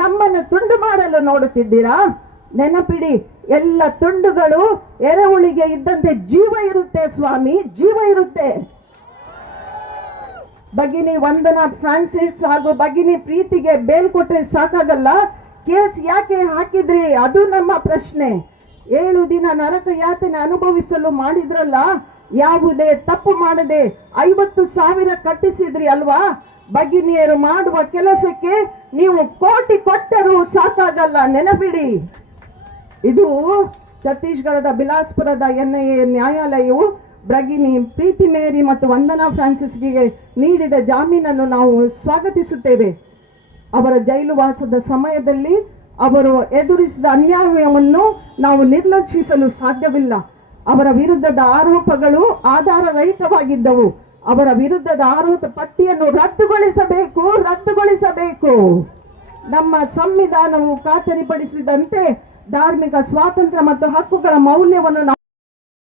ನಮ್ಮನ್ನು ತುಂಡು ಮಾಡಲು ನೋಡುತ್ತಿದ್ದೀರಾ? ನೆನಪಿಡಿ, ಎಲ್ಲ ತುಂಡುಗಳು ಎರೆಹುಳಿಗೆ ಇದ್ದಂತೆ ಜೀವ ಇರುತ್ತೆ ಸ್ವಾಮಿ, ಜೀವ ಇರುತ್ತೆ. ಭಗಿನಿ ವಂದನಾ ಫ್ರಾನ್ಸಿಸ್ ಹಾಗೂ ಭಗಿನಿ ಪ್ರೀತಿಗೆ ಬೇಲ್ ಕೊಟ್ರೆ ಸಾಕಾಗಲ್ಲ? ಕೇಸ್ ಯಾಕೆ ಹಾಕಿದ್ರಿ? ಅದು ನಮ್ಮ ಪ್ರಶ್ನೆ. ಏಳು ದಿನ ನರಕ ಯಾತನೆ ಅನುಭವಿಸಲು ಮಾಡಿದ್ರಲ್ಲ, ಯಾವುದೇ ತಪ್ಪು ಮಾಡದೆ ಐವತ್ತು ಸಾವಿರ ಕಟ್ಟಿಸಿದ್ರಿ ಅಲ್ವಾ? ಭಗಿನಿಯರು ಮಾಡುವ ಕೆಲಸಕ್ಕೆ ನೀವು ಕೋಟಿ ಕೊಟ್ಟರೂ ಸಾಕಾಗಲ್ಲ, ನೆನಪಿಡಿ. ಇದು ಛತ್ತೀಸ್ಗಢದ ಬಿಲಾಸ್ಪುರದ ಎನ್ಐಎ ನ್ಯಾಯಾಲಯವು ಭಗಿನಿ ಪ್ರೀತಿ ಮೇರಿ ಮತ್ತು ವಂದನಾ ಫ್ರಾನ್ಸಿಸ್ಗೆ ನೀಡಿದ ಜಾಮೀನನ್ನು ನಾವು ಸ್ವಾಗತಿಸುತ್ತೇವೆ. ಅವರ ಜೈಲು ವಾಸದ ಸಮಯದಲ್ಲಿ ಅವರು ಎದುರಿಸಿದ ಅನ್ಯಾಯವನ್ನು ನಾವು ನಿರ್ಲಕ್ಷಿಸಲು ಸಾಧ್ಯವಿಲ್ಲ. ಅವರ ವಿರುದ್ಧದ ಆರೋಪಗಳು ಆಧಾರರಹಿತವಾಗಿದ್ದವು. ಅವರ ವಿರುದ್ಧದ ಆರೋಪ ಪಟ್ಟಿಯನ್ನು ರದ್ದುಗೊಳಿಸಬೇಕು ರದ್ದುಗೊಳಿಸಬೇಕು. ನಮ್ಮ ಸಂವಿಧಾನವು ಖಾತರಿಪಡಿಸಿದಂತೆ ಧಾರ್ಮಿಕ ಸ್ವಾತಂತ್ರ್ಯ ಮತ್ತು ಹಕ್ಕುಗಳ ಮೌಲ್ಯವನ್ನು